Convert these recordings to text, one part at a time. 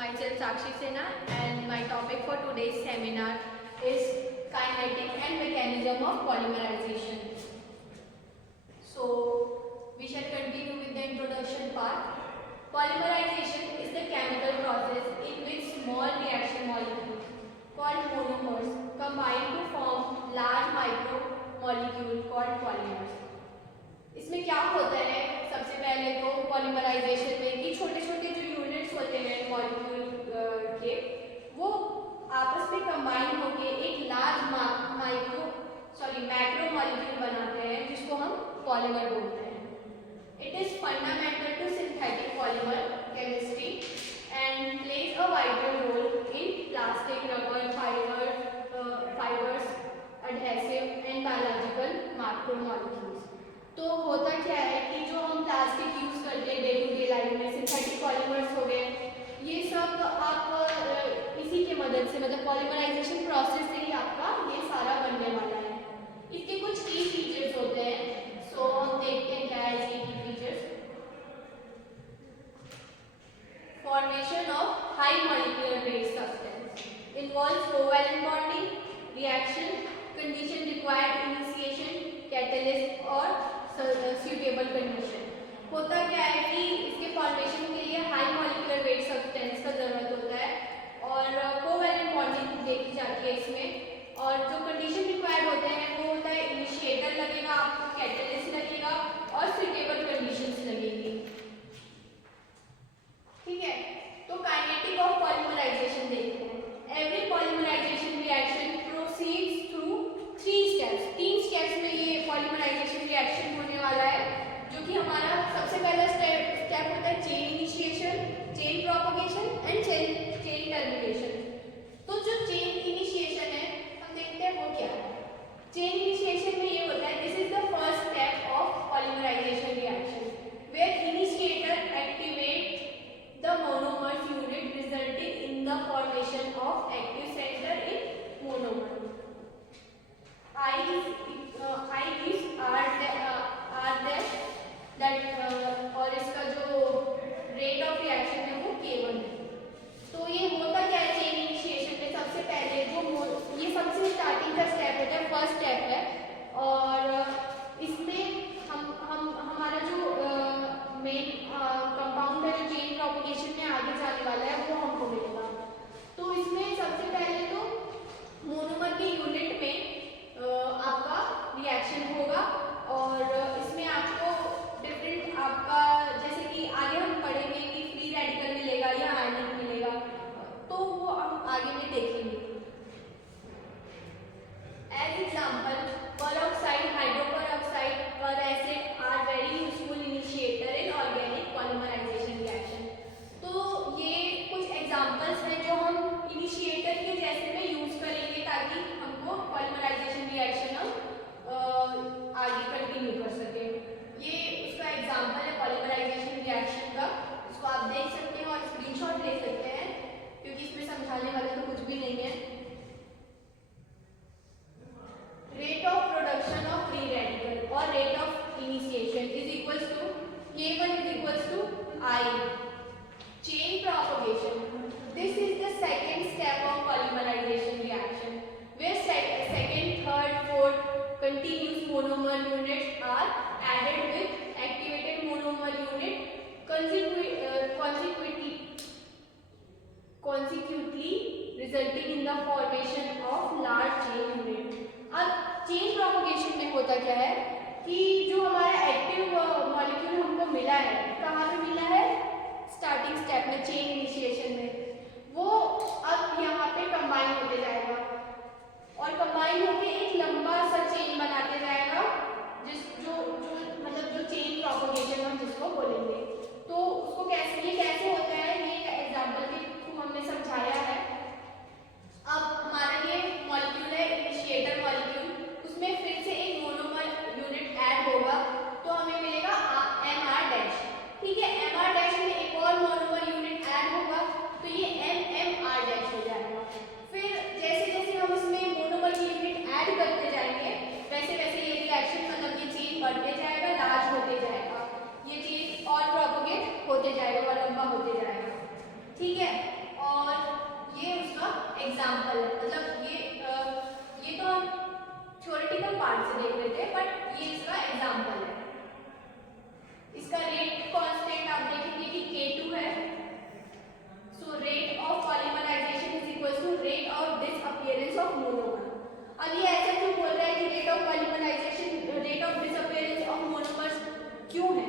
myself Sakshi Sena, and my topic for today's seminar is kinetic and mechanism of polymerization. So we shall continue with the introduction part. Polymerization is the chemical process in which small reaction molecules called monomers combine to form large micromolecule called polymers. इसमें क्या होता है, सबसे पहले तो polymerisation में कि छोटे छोटे जो यूनिट्स होते हैं मॉलिक्यूल के, वो आपस में कंबाइन होके एक लार्ज मैक्रो मॉलिक्यूल बनाते हैं, जिसको हम पॉलीमर बोलते हैं. It is fundamental to synthetic polymer chemistry and plays a vital role in plastic, rubber, fibres, adhesive and biological macromolecules. तो होता क्या है कि जो हम प्लास्टिक यूज करते हैं डे टू डे लाइफ में, सिंथेटिक पॉलीमर्स हो गए, ये सब आप इसी के मदद से, मतलब पॉलीमराइजेशन प्रोसेस से ही आपका ये सारा बनने वाला है. इसके कुछ की फीचर्स होते हैं, सो हम देखते हैं क्या है इसके की features. Formation of high molecular weight substance involves covalent bonding, reaction, condition required, initiation, catalyst और सुटेबल कंडीशन. होता क्या है कि इसके फॉर्मेशन के लिए हाई मॉलिक्यूलर वेट सब्सटेंस का जरूरत होता है और कोवैलेंट बॉन्डिंग देखी जाती है इसमें. और जो कंडीशन रिक्वायर्ड होते हैं वो होता है इनिशिएटर लगेगा, आपको कैटलिस्ट लगेगा और सुटेबल कंडीशंस लगेगी. ठीक है, तो काइनेटिक ऑफ पॉलीमराइजेशन देखते हैं. Every polymerisation reaction proceeds through 3 steps. 3 steps में ये पॉलीमराइजेशन रिएक्शन होने वाला है, जो कि हमारा सबसे पहला स्टेप होता है chain initiation, chain propagation and chain termination. तो जो चेन इनिशिएशन है हम देखते हैं वो क्या है. चेन इनिशिएशन में ये होता है, this is the first step of polymerisation reaction where initiator activate the monomers unit resulting in the formation of active centre in monomer. और इसका जो रेट ऑफ रिएक्शन है वो K1 है. तो ये होता क्या है चेन इनिशिएशन में, सबसे पहले जो ये सबसे स्टार्टिंग का स्टेप होता है, फर्स्ट स्टेप है, और इसमें हमारा जो मेन कंपाउंड है जो चेन प्रोपगेशन में आगे जाने वाला है वो हमको मिलेगा. तो इसमें सबसे पहले तो मोनोमर के यूनिट में आपका रिएक्शन होगा और इसमें आपको डिफरेंट आपका, जैसे कि आगे हम पढ़ेंगे कि फ्री रेडिकल मिलेगा या आयनिक मिलेगा, तो वो हम आगे में देखेंगे. एज एग्जांपल peroxide, hydroperoxide और acid are very useful initiator in organic polymerisation reaction. तो ये कुछ एग्जांपल्स हैं जो हम इनिशिएटर के जैसे में यूज करेंगे ताकि हमको पॉलीमराइजेशन रिएक्शन हम आगे कंटिन्यू कर सके. ये उसका एग्जांपल है पॉलीमराइजेशन रिएक्शन का, इसको आप देख सकते हैं और स्क्रीनशॉट ले सकते हैं क्योंकि इसमें समझाने वाला तो कुछ भी नहीं है. Rate of production of free radical और rate of initiation is equals to K1 is equals to I. Chain propagation, this is the second step of polymerisation reaction where second, third, fourth continuous monomer units are added with activated monomer unit consecutively resulting in the formation of large chain unit. अब chain propagation में होता क्या है कि जो हमारा active molecule हमको मिला है, कहाँ पे मिला है, स्टार्टिंग स्टेप में चेन इनिशिएशन में, वो अब यहाँ पे कंबाइन होते जाएगा और कंबाइन होके एक लंबा सा चेन बनाते जाएगा, मतलब जो चेन प्रोपगेशन हम जिसको बोलेंगे. तो उसको ये कैसे होता है, ये एग्जांपल के थ्रू हमने समझाया है. अब हमारा ये मॉलिक्यूल है इनिशिएटर मॉलिक्यूल, उसमें फिर से एक मोनोमर यूनिट ऐड होगा तो हमें मिलेगा MR डैश. ठीक है, MR डैश में पार्ट से देख लेते हैं, बट ये इसका एग्जांपल है। इसका रेट कांस्टेंट आप देखेंगे कि K2 है। So rate of polymerisation is equal to rate of disappearance of monomer. अब ये ऐसा क्यों बोल रहा है कि rate of polymerisation rate of disappearance of monomers क्यों है?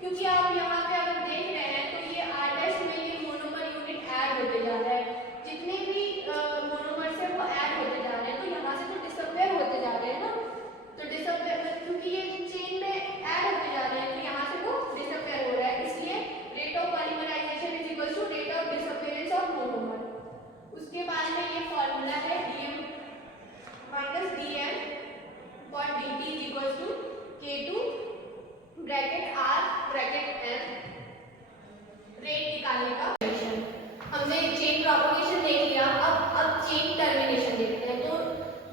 क्योंकि आप यहाँ पे अगर देख रहे हैं तो ये R' में ये मोनोमर यूनिट ऐड होते जा रहा है। जितने भी मोनोमर्स है वो ऐड होते जा रहे हैं, तो यहाँ से तो डिसअपीयर होते जा रहे हैं ना। तो डिसअपीयर क्योंकि ये चेन में ऐड होते जा रहे हैं तो यहाँ से वो डिसअपीयर हो रहा है, इसलिए rate of polymerisation is equal to rate of disappearance of monomer. उसके बाद में ये फॉर्मूला है dm minus dm for dt is equal to K2 bracket R bracket M। रेट निकालने का हमने चेन प्रोपगेशन देख लिया, अब चेन टर्मिनेशन देखते हैं। तो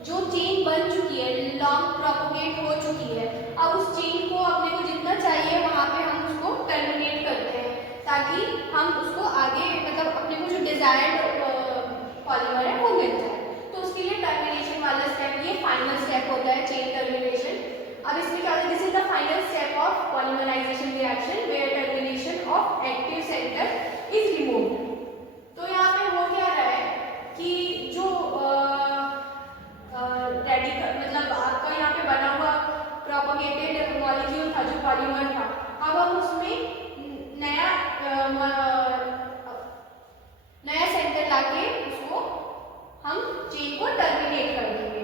जो चेन बन चुकी है, लॉन्ग प्रोपगेट हो चुकी है, अब उस चेन को अपने को जितना चाहिए वहाँ पे हम उसको टर्मिनेट करते हैं ताकि हम उसको आगे मतलब अपने को जो डिजायर्ड पॉलीमर है वो मिल जाए। तो उसके लिए टर्मिनेशन वाला स्टेप ये फाइनल स्टेप होता है, चेन टर्मिनेशन। अब इसमें क्या होता है, this is the final step of polymerisation reaction where termination of active centre is removed. तो यहाँ पे हो क्या रहा है कि जो रेडिकल मतलब आपका यहाँ पे बना हुआ प्रोपगेटेड मॉलिक्यूल था, जो पॉलीमर था, अब हम उसमें नया सेंटर लाके उसको हम चेन को टर्मिनेट कर देंगे।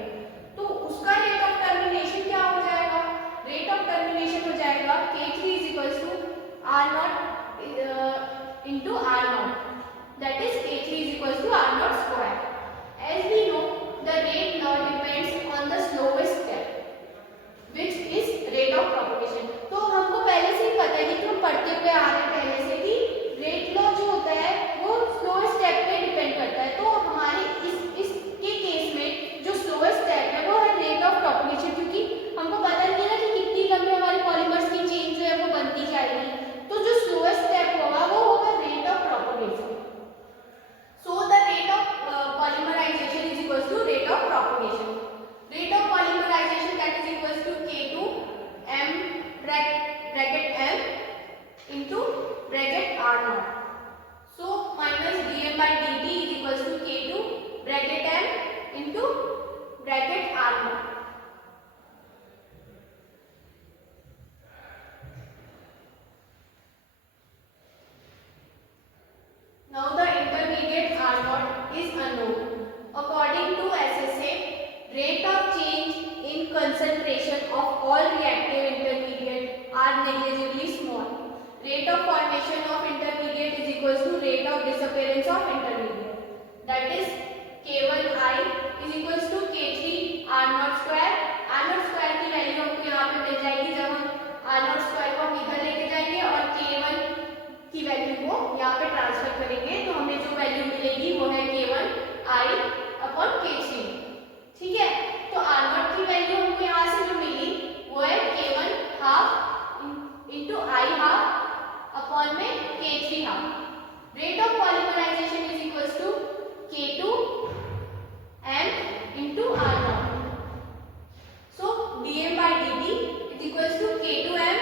तो उसका रेट ऑफ टर्मिनेशन क्या हो जाएगा? रेट ऑफ टर्मिनेशन हो जाएगा K3 is equal to R0 into R0, that is K3 is equal to R0 square. As we know, the rate law depends on the slowest step, which is rate of propagation. तो हमको पहले से ही पता है कि हम पढ़ते हुए आ रहे हैं पहले से कि रेट लॉ जो होता है वो स्लोएस्ट स्टेप पे डिपेंड करता है। तो हमारे इसके केस में जो स्लोएस्ट स्टेप है वो है रेट ऑफ प्रोपगेशन, क्योंकि हमको पता नहीं है ना कि कितनी लंबी हमारी पॉलीमर्स की चेन जो है वो बनती जाएगी। तो जो स्लोएस्ट स्टेप होगा वो होगा rate of propagation. So the rate of polymerization is equals to rate of propagation. Rate of polymerization that is equals to K2 M bracket M into bracket R0. So minus dm by dt is equals to K2 bracket M into bracket R0. Now the intermediate R0 is unknown. According to SSA, rate of change in concentration of all reactive intermediate are negligibly small. Rate of formation of intermediate is equals to rate of disappearance of intermediate. That is K1I is equals to K3 R0 square. R0 square की value हमको यहाँ पे मिल जाएगी जब हम R0 square को हम इधर लेके जाएंगे और K1 की वैल्यू को यहाँ पे ट्रांसफर करेंगे तो हमें जो वैल्यू मिलेगी वो है K1I अपॉन K3। ठीक है, तो R0 की वैल्यू हमको यहाँ से जो मिली वो है K1 half into I half upon में K3 half. Rate of polymerisation is equals to K2 M into R0। So dm by dt is equals to K2 M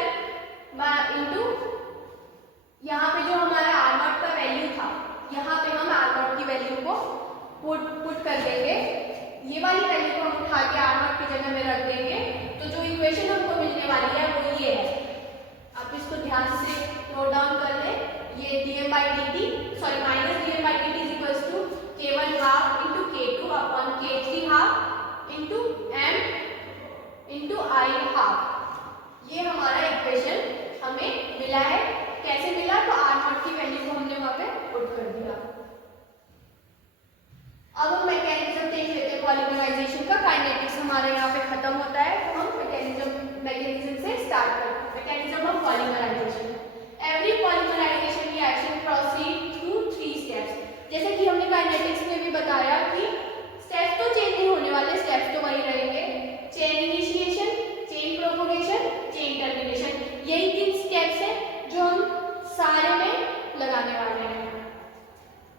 into यहाँ पे जो हमारा R0 का वैल्यू था, यहाँ पे हम R0 की वैल्यू को पुट कर देंगे। ये वाली वैल्यू को हम उठा के R0 की जगह में रख देंगे। तो जो इक्वेशन हमको मिलने वाली है वो ये है, आप इसको ध्यान से नोट डाउन कर लें। ये dm by dt sorry minus dm by dt is equals to K1 half into K2 upon K3 half into M into I half. ये हमारा इक्वेशन हमें मिला है। कैसे मिला? तो R0 की वैल्यू को हमने वहां पे पुट कर दिया। अब हम मैकेनिज्म देख लेते हैं पॉलीमराइजेशन का। काइनेटिक्स हमारे यहाँ पे खत्म होता है तो हम मैकेनिज्म से स्टार्ट करते हैं। Mechanism of polymerisation. Every polymerisation reaction proceed through 3 steps. जैसे कि हमने काइनेटिक्स में भी बताया कि स्टेप्स तो चेंज नहीं होने वाले, स्टेप्स तो वही रहेंगे। Chain initiation, chain propagation, chain termination, यही 3 स्टेप्स है जो हम सारे में लगाने वाले हैं।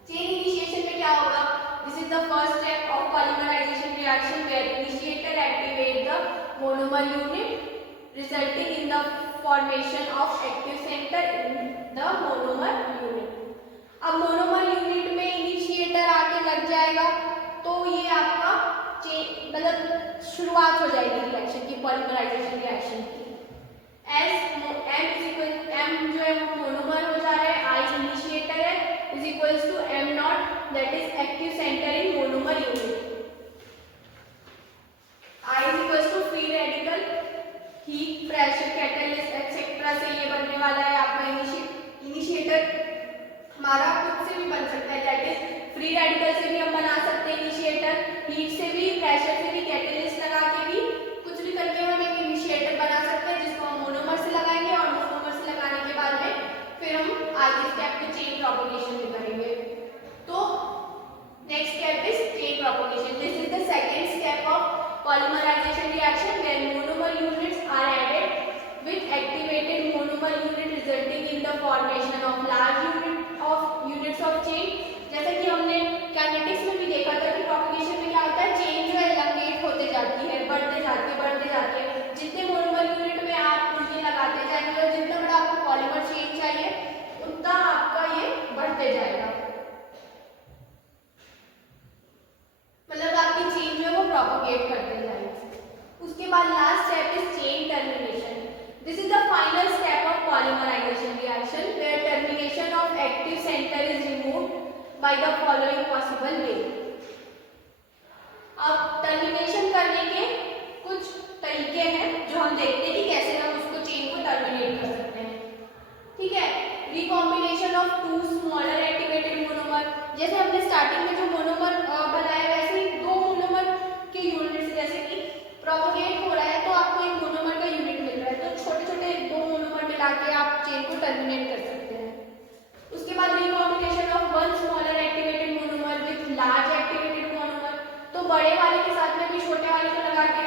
चेन इनिशिएशन में क्या होगा? This is the first step of polymerisation reaction where initiator activate the monomer unit resulting in the formation of active center in the monomer unit. अब मोनोमर यूनिट में इनिशिएटर आके लग जाएगा तो ये आपका मतलब शुरुआत हो जाएगी रिएक्शन की, पॉलीमराइजेशन रिएक्शन की। एम जो है वो मोनोमर हो जा रहा है, आई इनिशिएटर है, is equals to M not that is active centre in monomer unit. I is equals to free radical, heat, pressure, catalyst etcetera से ये बनने वाला है आपका इनिशिएटर। हमारा खुद से भी बन सकता है, दैट इज फ्री रेडिकल से भी हम बना सकते हैं इनिशिएटर, हीट से भी, प्रेशर से भी, कैटलिस्ट लगा के भी, कुछ भी करके हम एक इनिशिएटर बना सकते हैं जिसको हम मोनोमर से लगाएंगे और मोनोमर से लगाने के बाद में फिर हम आगे स्टेप पे चेन प्रोपगेशन भी करेंगे। तो next step is chain propagation. This is the second step of polymerization reaction where monomer units are added with activated monomer unit resulting in the formation of large units of chain। जैसा कि हमने kinetics में भी देखा था कि propagation में क्या होता है, चेन जो है एलंगेट होते जाती है, बढ़ते जाती है। जितने मोनोमर यूनिट में आप ये लगाते जाएंगे और जितना बड़ा आपको पॉलीमर चेन चाहिए उतना आपका ये बढ़ते जाएगा, मतलब आपकी चेन जो है वो प्रोपगेट करते जाएगी। उसके बाद last step is chain termination. This is the final step of polymerisation reaction where termination of active centre is removed by the following possible way. अब टर्मिनेशन करने के कुछ तरीके हैं जो हम देखते हैं कि कैसे हम उसको चेन को टर्मिनेट कर सकते हैं। ठीक है, recombination of two smaller activated monomer. जैसे हमने स्टार्टिंग में जो मोनोमर बनाया वैसे ही दो मोनोमर के यूनिट से, जैसे कि प्रोपगेट हो रहा है तो आपको एक मोनोमर का यूनिट मिल रहा है, तो छोटे छोटे दो मोनोमर मिला के आप चेन को टर्मिनेट कर सकते हैं। उसके बाद recombination of one smaller activated monomer with large activated monomer, तो बड़े वाले के साथ में भी छोटे वाले को लगा के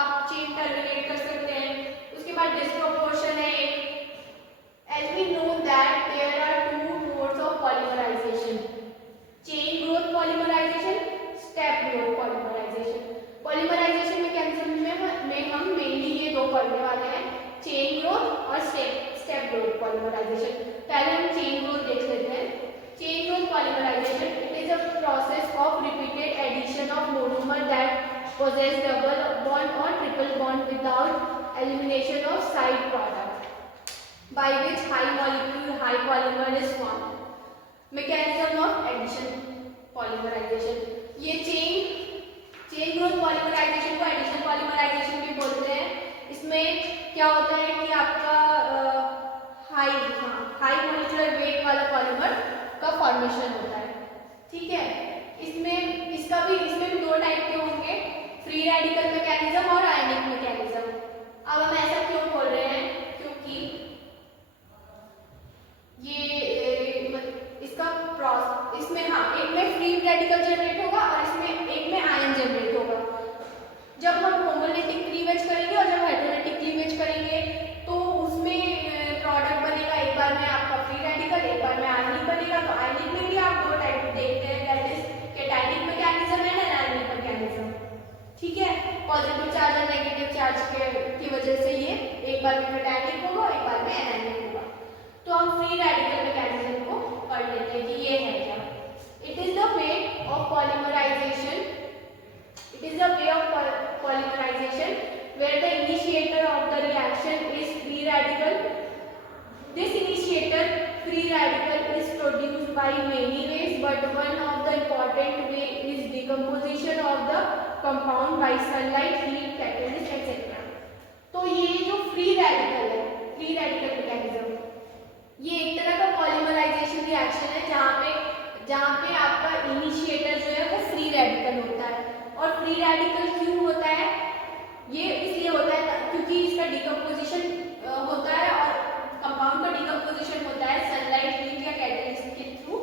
आप चेन टर्मिनेट कर सकते हैं। उसके बाद डिस्प्रोपोर्शन है एक, as we know that there are two modes of polymerization, chain growth polymerization, step growth polymerization। polymerization mechanism में हम मेनली ये दो पढ़ने वाले हैं, चेन ग्रोथ और स्टेप ग्रोथ पॉलीमराइजेशन। पहले हम चेन ग्रोथ देख लेते हैं। Chain growth polymerisation it is a process of repeated addition of monomer that possess double bond or triple bond without elimination of side product by which high molecule high polymer is formed। mechanism of addition polymerization, ये chain growth polymerisation को addition polymerisation भी बोलते हैं। इसमें क्या होता है कि आपका हाई मोलिकुलर वेट वाला पॉलीमर का फॉर्मेशन होता है। ठीक है, इसमें भी दो टाइप के होंगे, फ्री रेडिकल मैकेनिज्म और आयनिक मैकेनिज्म। अब हम ऐसा क्यों बोल रहे हैं, क्योंकि ये इसमें एक में फ्री रेडिकल जनरेट होगा और इसमें एक में आयन जनरेट होगा। जब हम होमोलिटिक क्लीवेज करेंगे और जब हेटेरोलिटिक क्लीवेज करेंगे तो उसमें प्रोडक्ट बनेगा, एक बार में आपका फ्री रेडिकल, एक बार में आयनिक बनेगा। तो आयनिक में भी आप दो टाइप देखते हैं, that is cationic mechanism and anionic mechanism. ठीक है, पॉजिटिव चार्ज और नेगेटिव चार्ज की वजह से ये एक बार में कैटायनिक होगा, एक बार में एनायनिक होगा। तो हम फ्री रेडिकल मैकेनिज्म को पढ़ लेते हैं कि ये है क्या। It is the way of polymerisation, it is the way of polymerisation where the initiator of the reaction is free radical। This initiator free radical is produced by many ways, but one of the important way is decomposition of the compound by sunlight, heat, catalyst etc। तो ये जो free radical है, free radical mechanism, ये एक तरह का polymerisation reaction है जहाँ पे आपका इनिशिएटर जो है वो फ्री रेडिकल होता है। और फ्री रेडिकल क्यों होता है, ये इसलिए होता है क्योंकि इसका डिकम्पोजिशन होता है और कंपाउंड का डिकम्पोजिशन होता है सनलाइट, हीट या कैटलिस्ट के थ्रू,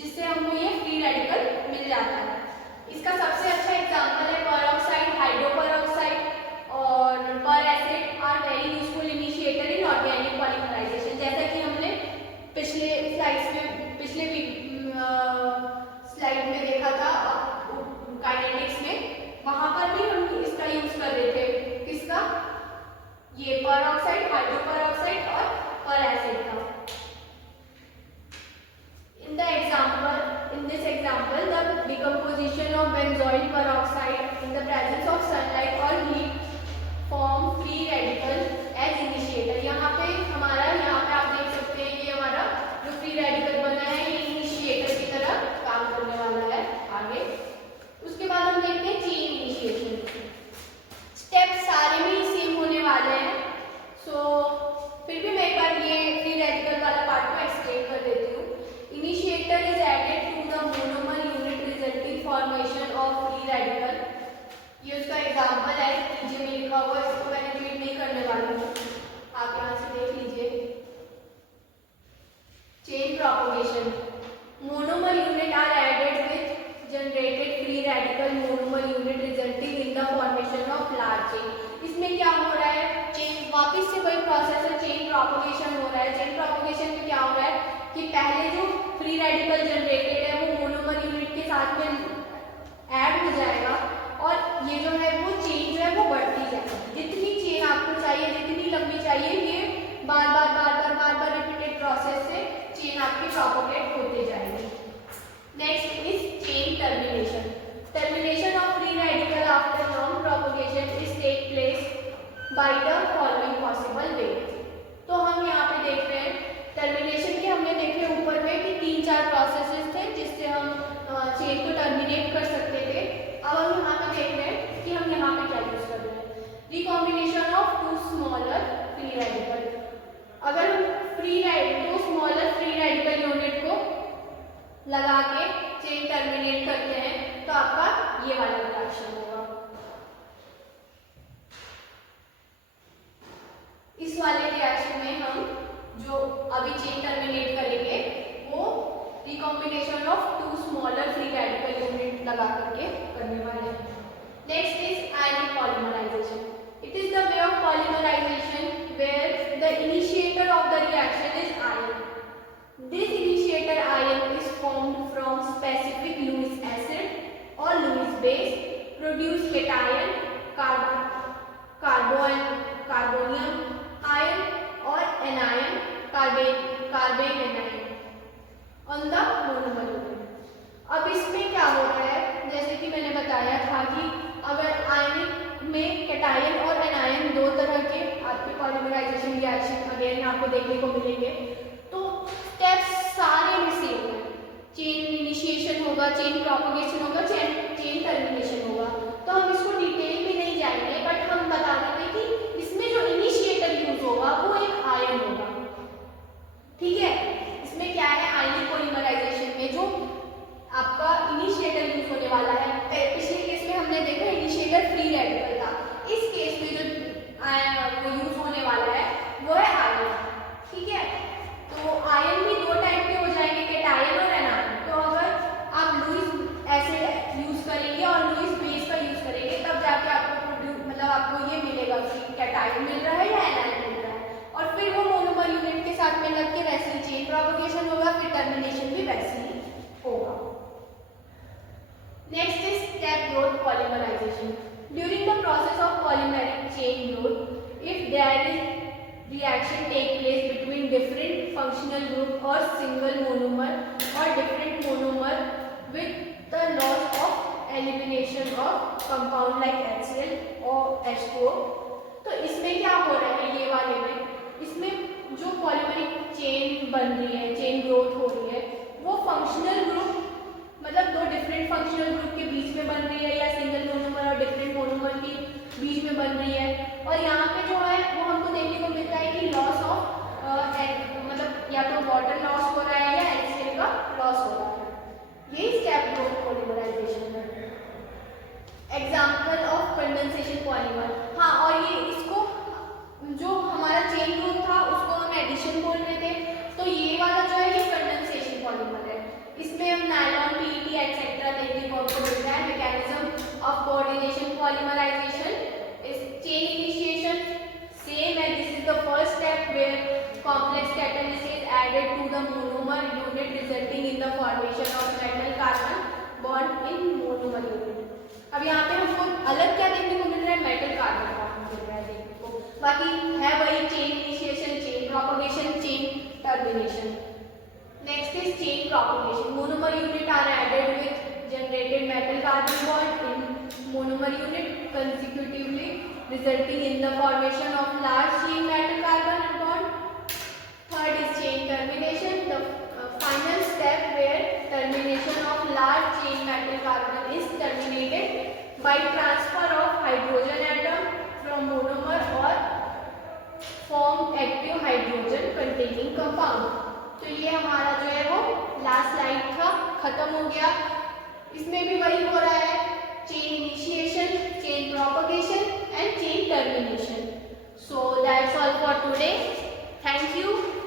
जिससे हमको ये फ्री रेडिकल मिल जाता है। इसका सबसे अच्छा एग्जांपल है पेरोक्साइड, हाइड्रोपेरोक्साइड और peracid are very useful initiator in organic polymerisation. जैसा कि हमने पिछले स्लाइड में देखा था काइनेटिक्स में, वहां पर भी हम इसका यूज कर रहे थे ये पर ऑक्साइड, हाइड्रो पर ऑक्साइड और पर एसिड था। In this example, the decomposition of benzoyl peroxide in the presence of sunlight or heat form free radical as initiator। यहाँ पे आप देख सकते हैं कि हमारा जो फ्री रेडिकल बना है ये इनिशिएटर की तरह काम करने वाला है आगे। उसके बाद हम देखते हैं चेन इनिशिएशन। स्टेप सारे में सेम होने वाले हैं, फिर भी मैं एक बार ये फ्री रेडिकल वाला पार्ट को एक्सप्लेन कर देती हूँ। Initiator is added to the monomer unit resulting formation of free radical. ये उसका एग्जांपल है, नीचे में लिखा हुआ है, इसको मैंने रीड नहीं करने वाली हूँ, आप यहाँ से देख लीजिए। Chain propagation, monomer unit are added with generated free radical monomer unit resulting in the formation of large chain. इसमें क्या हो रहा है, चेन वापस से वही प्रोसेस है, चेन प्रोपगेशन हो रहा है। चेन प्रोपगेशन में क्या हो रहा है कि पहले जो फ्री रेडिकल जनरेटेड है वो मोनोमर यूनिट के साथ में ऐड हो जाएगा और ये जो है वो चेन जो है वो बढ़ती जाएगी। जितनी चेन आपको चाहिए, जितनी लंबी चाहिए, ये बार बार रिपीटेड प्रोसेस से चेन आपकी प्रोपगेट होते जाएगी। Next is chain termination. Termination of free radical after long propagation is take place by the following possible way. तो हम यहाँ पे देख रहे हैं टर्मिनेशन के, हमने देखे ऊपर में कि 3-4 प्रोसेसेस थे जिससे हम चेन को टर्मिनेट कर सकते थे। अब हम यहाँ पे देख रहे हैं कि हम यहाँ पे क्या यूज कर रहे हैं, recombination of 2 smaller free radical. अगर हम दो स्मॉलर फ्री रेडिकल यूनिट को लगा के चेन टर्मिनेट करते हैं तो आपका ये वाला रिएक्शन होगा। इस वाले रिएक्शन में हम जो अभी चेन टर्मिनेट करेंगे वो recombination of 2 smaller free radical unit लगा करके करने वाले हैं। Next is ionic polymerisation. It is the way of polymerisation where the initiator of the reaction is ion. This initiator ion is formed from specific Lewis acid और Lewis base, produce cation, carbonium ion और anion, carbanion on the monomer unit. अब इसमें क्या हो रहा है, जैसे कि मैंने बताया था कि अगर आयनिक में कैटायन और एनायन 2 तरह के आपके पॉलीमराइजेशन रिएक्शन अगेन आपको देखने को मिलेंगे, तो स्टेप्स सारे में सेम है। चेन इनिशिएशन होगा, चेन प्रोपगेशन होगा, चेन टर्मिनेशन होगा। तो हम इसको डिटेल में नहीं जाएंगे, बट हम बता देंगे कि इसमें जो इनिशिएटर यूज होगा वो एक आयन होगा। ठीक है, इसमें क्या है, आयनिक पॉलीमराइजेशन में जो आपका इनिशिएटर यूज होने वाला है, पिछले केस में हमने देखा इनिशिएटर फ्री रेडिकल था, इस केस में जो वो यूज होने वाला है वो है आयन। ठीक है, तो आयन भी 2 टाइप के हो जाएंगे, कैटायन और एनायन। तो अगर आप लुईस एसिड यूज करेंगे और लुईस बेस का यूज करेंगे तब जाके आपको ये मिलेगा कि कैटायन मिल रहा है या एनायन मिल रहा है, और फिर वो मोनोमर यूनिट के साथ में लग के वैसे ही चेन प्रोपगेशन होगा, फिर टर्मिनेशन भी वैसे ही होगा। Next is step growth polymerisation. During the process of polymeric chain growth, if there is reaction take place between different functional group or single monomer or different monomer with the loss of elimination of compound like HCl or H2O। तो इसमें क्या हो रहा है, ये वाले में इसमें जो पॉलीमेरिक चेन बन रही है, चेन ग्रोथ हो रही है, वो फंक्शनल ग्रुप मतलब 2 डिफरेंट फंक्शनल ग्रुप के बीच में बन रही है या सिंगल मोनोमर और डिफरेंट मोनोमर के बीच में बन रही है। और यहाँ पे जो है वो हमको देखने को मिलता है कि लॉस ऑफ मतलब या तो वाटर लॉस हो रहा है या HCl का लॉस हो रहा है। यही स्टेप ग्रोथ पॉलीमराइजेशन है। Example of condensation polymer. हाँ, और ये इसको जो हमारा चेन ग्रोथ था उसको हम एडिशन बोल रहे थे, तो ये वाला जो है ये कंडेंसेशन पॉलीमर है। इसमें हम नायलॉन, PET एक्सेट्रा देखने को आपको मिल रहा है। Mechanism of coordination polymerisation is chain initiation, same as this is the first step where complex catalyst is added to the monomer unit resulting in the formation of metal carbon bond in monomer unit। अब यहाँ पे हमको अलग क्या देखने को मिल रहा है, मेटल कार्बन बॉन्ड मिल रहा है देखने को। बाकी propagation. Monomer unit are added with generated metal carbon bond in monomer unit consecutively, resulting in the formation of large chain metal carbon bond. Third is chain termination, the final step where termination of large chain metal carbon is terminated by transfer of hydrogen atom from monomer or form active hydrogen containing compound. तो ये हमारा जो है वो last slide था, खत्म हो गया. इसमें भी वही हो रहा है, chain initiation, chain propagation and chain termination. So that's all for today. Thank you.